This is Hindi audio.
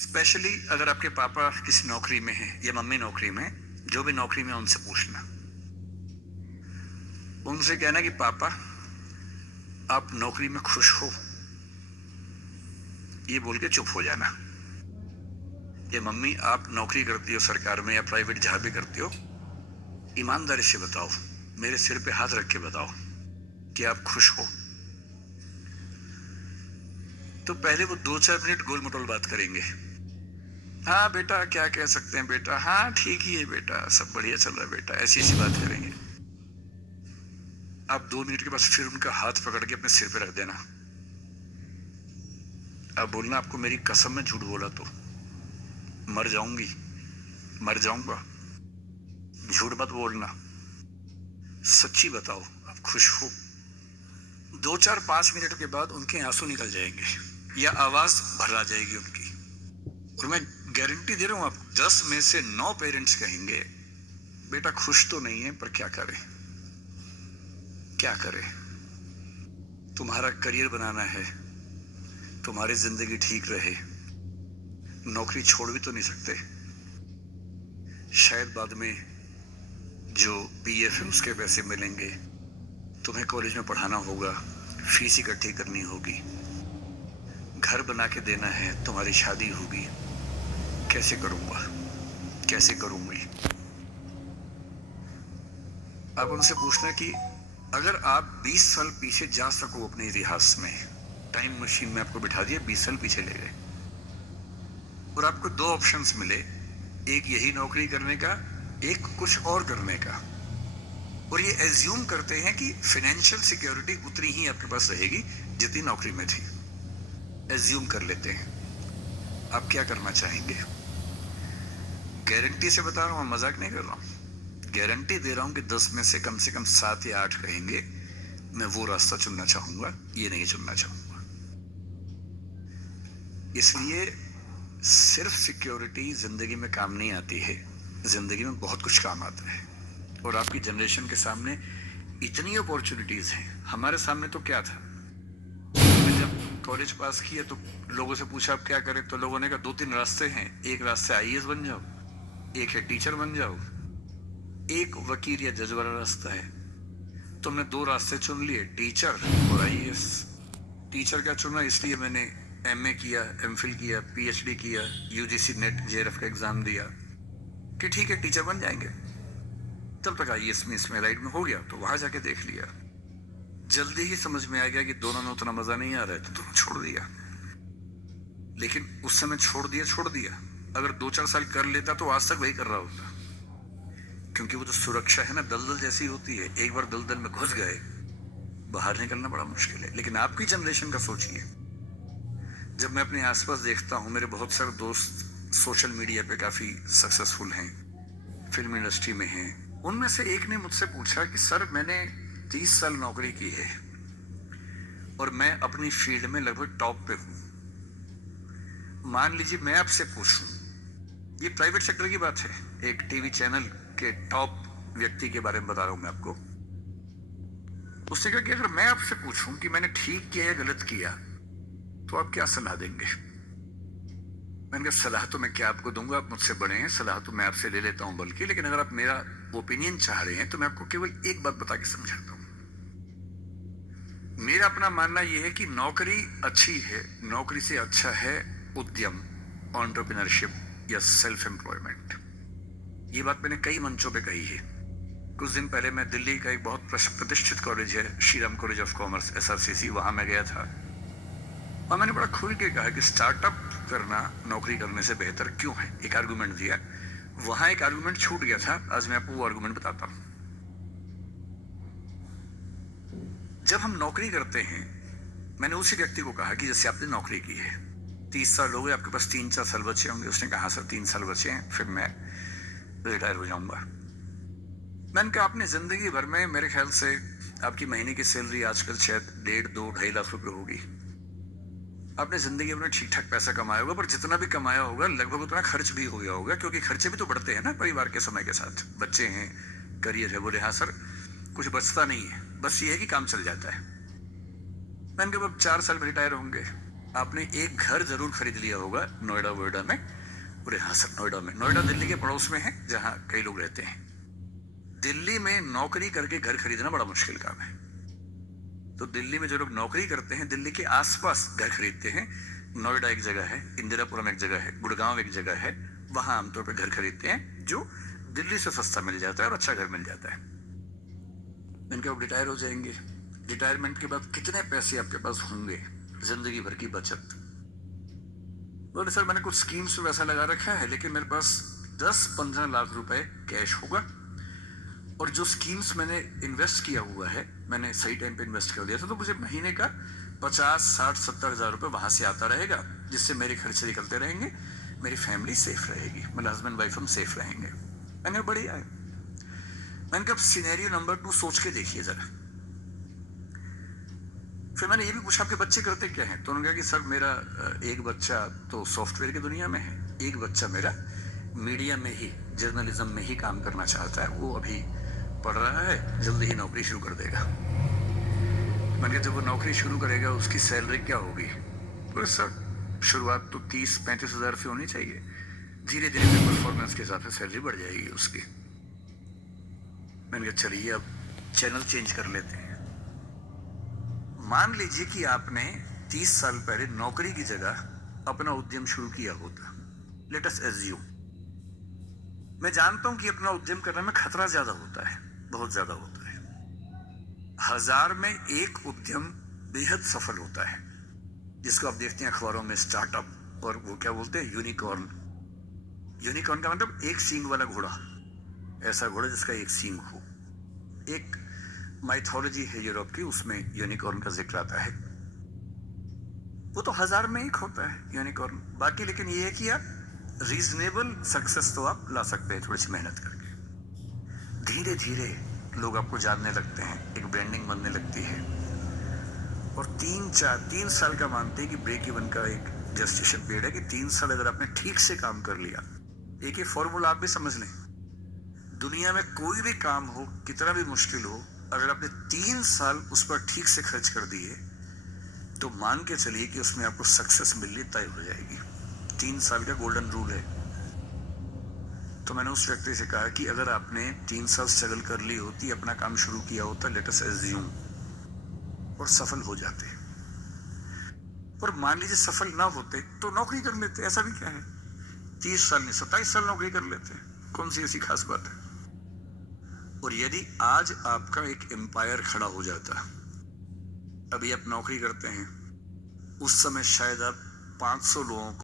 स्पेशली अगर आपके पापा किसी नौकरी में हैं या मम्मी नौकरी में, जो भी नौकरी में है, उनसे पूछना। उनसे कहना कि पापा, आप नौकरी में खुश हो? ये बोल के चुप हो जाना। ये मम्मी, आप नौकरी करती हो सरकार में या प्राइवेट जहां भी करती हो, ईमानदारी से बताओ, मेरे सिर पे हाथ रख के बताओ कि आप खुश हो। तो पहले वो 2-4 मिनट गोल मटोल बात करेंगे। हाँ बेटा, क्या कह सकते हैं बेटा, हाँ ठीक ही है बेटा, सब बढ़िया चल रहा है बेटा, ऐसी ऐसी बात करेंगे। आप 2 मिनट के बाद फिर उनका हाथ पकड़ के अपने सिर पे रख देना। अब बोलना, आपको मेरी कसम में झूठ बोला तो मर जाऊंगी, मर जाऊंगा। झूठ मत बोलना, सच्ची बताओ आप खुश हो। 2-4-5 मिनट के बाद उनके आंसू निकल जाएंगे या आवाज भर आ जाएगी उनकी। और मैं गारंटी दे रहा हूं आपको, 10 में से 9 पेरेंट्स कहेंगे बेटा खुश तो नहीं है, पर क्या करें, क्या करें। तुम्हारा करियर बनाना है, तुम्हारी जिंदगी ठीक रहे, नौकरी छोड़ भी तो नहीं सकते। शायद बाद में जो पीएफ है उसके पैसे मिलेंगे, तुम्हें कॉलेज में पढ़ाना होगा, फीस इकट्ठी करनी होगी, घर बना के देना है, तुम्हारी शादी होगी। कैसे करूंगा, कैसे करूंगी। आप उनसे पूछना कि अगर आप 20 साल पीछे जा सको अपने इतिहास में, टाइम मशीन में आपको बिठा दिया, 20 साल पीछे ले गए और आपको 2 ऑप्शंस मिले, एक यही नौकरी करने का, एक कुछ और करने का, और ये एज्यूम करते हैं कि फाइनेंशियल सिक्योरिटी उतनी ही आपके पास रहेगी जितनी नौकरी में थी। एज्यूम कर लेते हैं। आप क्या करना चाहेंगे? गारंटी से बता रहा हूं, मजाक नहीं कर रहा हूं, गारंटी दे रहा हूं कि 10 में से कम 7 या 8 कहेंगे मैं वो रास्ता चुनना चाहूंगा, ये नहीं चुनना चाहूंगा। इसलिए सिर्फ सिक्योरिटी जिंदगी में काम नहीं आती है, जिंदगी में बहुत कुछ काम आता है। और आपकी जनरेशन के सामने इतनी अपॉर्चुनिटीज हैं। हमारे सामने तो क्या था, हमने जब कॉलेज पास किया तो लोगों से पूछा आप क्या करें, तो लोगों ने कहा 2-3 रास्ते हैं, एक रास्ते आईएएस बन जाओ, एक है टीचर बन जाओ, एक वकील या जज वाला रास्ता है। तुमने 2 रास्ते चुन लिए, टीचर और आईएएस। टीचर क्या चुना, इसलिए मैंने एमए किया, एमफिल किया, पीएचडी किया, यूजीसी नेट जेआरएफ का एग्जाम दिया कि ठीक है टीचर बन जाएंगे। तब तक आईएएस में इसमें लाइट में हो गया तो वहां जाके देख लिया। जल्दी ही समझ में आ गया कि दोनों में उतना मजा नहीं आ रहा है, तो दोनों छोड़ दिया। लेकिन उस समय छोड़ दिया। अगर 2-4 साल कर लेता तो आज तक वही कर रहा होता, क्योंकि वो जो सुरक्षा है ना, दलदल जैसी होती है, एक बार दलदल में घुस गए, बाहर निकलना बड़ा मुश्किल है। लेकिन आपकी जनरेशन का सोचिए, जब मैं अपने आसपास देखता हूं, मेरे बहुत सारे दोस्त सोशल मीडिया पे काफी सक्सेसफुल हैं, फिल्म इंडस्ट्री में हैं। उनमें से एक ने मुझसे पूछा कि सर, मैंने 30 साल नौकरी की है और मैं अपनी फील्ड में लगभग टॉप पे हूं। मान लीजिए मैं आपसे पूछूं, ये प्राइवेट सेक्टर की बात है, एक टीवी चैनल के टॉप व्यक्ति के बारे में बता रहा हूं मैं आपको। उसने कहा कि अगर मैं आपसे पूछूं कि मैंने ठीक किया या गलत किया, तो आप क्या सलाह देंगे? मैंने कहा सलाह तो मैं क्या आपको दूंगा, आप मुझसे बड़े हैं, सलाह तो मैं आपसे ले लेता हूं बल्कि, लेकिन अगर आप मेरा ओपिनियन चाह रहे हैं तो मैं आपको केवल एक बात बता के समझाता हूं। मेरा अपना मानना यह है कि नौकरी अच्छी है, नौकरी से अच्छा है उद्यम, एंटरप्रेन्योरशिप या सेल्फ एम्प्लॉयमेंट। ये बात मैंने कई मंचों पे कही है। कुछ दिन पहले मैं दिल्ली का एक बहुत प्रतिष्ठित कॉलेज है, Shriram college of commerce, SRCC, वहां मैं गया था और मैंने बड़ा खुल के कहा कि स्टार्टअप करना नौकरी करने से बेहतर क्यों है। एक आर्गुमेंट दिया, वहां एक आर्गुमेंट छूट गया था, आज मैं आपको वो आर्गुमेंट बताता हूं। जब हम नौकरी करते हैं, मैंने उसी व्यक्ति को कहा कि जैसे आपने नौकरी की है, 30 साल हो गए, आपके पास 3-4 साल बचे होंगे। उसने कहा सर 3 साल बचे हैं, फिर मैं रिटायर हो जाऊंगा। मैंने कहा आपने जिंदगी भर में मेरे ख्याल से आपकी महीने की सैलरी आजकल शायद 1.5-2-2.5 लाख रुपए होगी। आपने जिंदगी में ठीक ठाक पैसा कमाया होगा, पर जितना भी कमाया होगा लगभग उतना खर्च भी हो गया होगा, क्योंकि खर्चे भी तो बढ़ते हैं ना परिवार के समय के साथ। बच्चे हैं, करियर है। बोले हाँ सर, कुछ बचता नहीं है, बस ये है कि काम चल जाता है। मैंने कहा अब 4 साल में रिटायर होंगे, आपने एक घर जरूर खरीद लिया होगा नोएडा वोएडा में। पूरे हाँ सर, नोएडा में। नोएडा दिल्ली के पड़ोस में है जहाँ कई लोग रहते हैं। दिल्ली में नौकरी करके घर खरीदना बड़ा मुश्किल काम है। तो दिल्ली में जो लोग नौकरी करते हैं दिल्ली के आसपास घर खरीदते हैं। नोएडा एक जगह है, इंदिरापुरम एक जगह है, गुड़गांव एक जगह है, वहां आमतौर पर घर खरीदते हैं जो दिल्ली से सस्ता मिल जाता है और अच्छा घर मिल जाता है। इनके अब रिटायर हो जाएंगे। रिटायरमेंट के बाद कितने पैसे आपके पास होंगे, जिंदगी भर की बचत। बोले सर मैंने कुछ स्कीम्स में वैसा लगा रखा है लेकिन मेरे पास 10-15 लाख रुपए कैश होगा, और जो स्कीम्स मैंने इन्वेस्ट किया हुआ है मैंने सही टाइम पे इन्वेस्ट कर दिया था, तो मुझे महीने का 50-60-70 हज़ार रुपए वहां से आता रहेगा, जिससे मेरे खर्चे निकलते रहेंगे, मेरी फैमिली सेफ रहेगी, मेरे हस्बैंड वाइफ हम सेफ रहेंगे। मैंने बढ़िया है। मैंने कहा सिनेरियो नंबर 2 सोच के देखिए जरा। फिर मैंने ये भी पूछा आपके बच्चे करते क्या हैं, तो उन्होंने कहा कि सर मेरा एक बच्चा तो सॉफ्टवेयर की दुनिया में है, एक बच्चा मेरा मीडिया में ही, जर्नलिज्म में ही काम करना चाहता है, वो अभी पढ़ रहा है, जल्दी ही नौकरी शुरू कर देगा। मैंने कहा जब वो नौकरी शुरू करेगा उसकी सैलरी क्या होगी। बोले सर शुरुआत तो 30-35 हज़ार से होनी चाहिए, धीरे धीरे परफॉर्मेंस के हिसाब से सैलरी बढ़ जाएगी उसकी। मैंने कहा चलिए अब चैनल चेंज कर लेते हैं। मान लीजिए कि आपने 30 साल पहले नौकरी की जगह अपना उद्यम शुरू किया होता। Let us assume. मैं जानता हूं कि अपना उद्यम करने में खतरा ज्यादा होता है, बहुत ज्यादा होता है। 1000 में एक उद्यम बेहद सफल होता है, जिसको आप देखते हैं अखबारों में स्टार्टअप, और वो क्या बोलते हैं, यूनिकॉर्न। यूनिकॉर्न का मतलब एक सींग वाला घोड़ा, ऐसा घोड़ा जिसका एक सींग हो। एक माइथोलॉजी है यूरोप की, उसमें यूनिकॉर्न का जिक्र आता है। वो तो 1000 में एक होता है यूनिकॉर्न। बाकी लेकिन ये है कि आप रीजनेबल सक्सेस तो आप ला सकते हैं थोड़ी सी मेहनत करके। धीरे धीरे लोग आपको जानने लगते हैं, एक ब्रांडिंग बनने लगती है, और 3 साल का मानते हैं कि ब्रेक इवन का एक जस्टिफिकेशन पीरियड है कि 3 साल अगर आपने ठीक से काम कर लिया। एक ही फॉर्मूला आप भी समझ लें, दुनिया में कोई भी काम हो, कितना भी मुश्किल हो, अगर आपने 3 साल उस पर ठीक से खर्च कर दिए तो मान के चलिए कि उसमें आपको सक्सेस मिलनी तय हो जाएगी। 3 साल का गोल्डन रूल है। तो मैंने उस व्यक्ति से कहा कि अगर आपने 3 साल स्ट्रगल कर ली होती, अपना काम शुरू किया होता, लेट अस एज्यूम, और सफल हो जाते, और मान लीजिए सफल ना होते तो नौकरी कर लेते, ऐसा भी क्या है, 30 साल नहीं 27 साल नौकरी कर लेते, कौन सी ऐसी खास बात है। और यदि आज आपका एक एम्पायर खड़ा हो जाता, अभी आप नौकरी करते हैं, उस समय शायद आप 500 लोगों को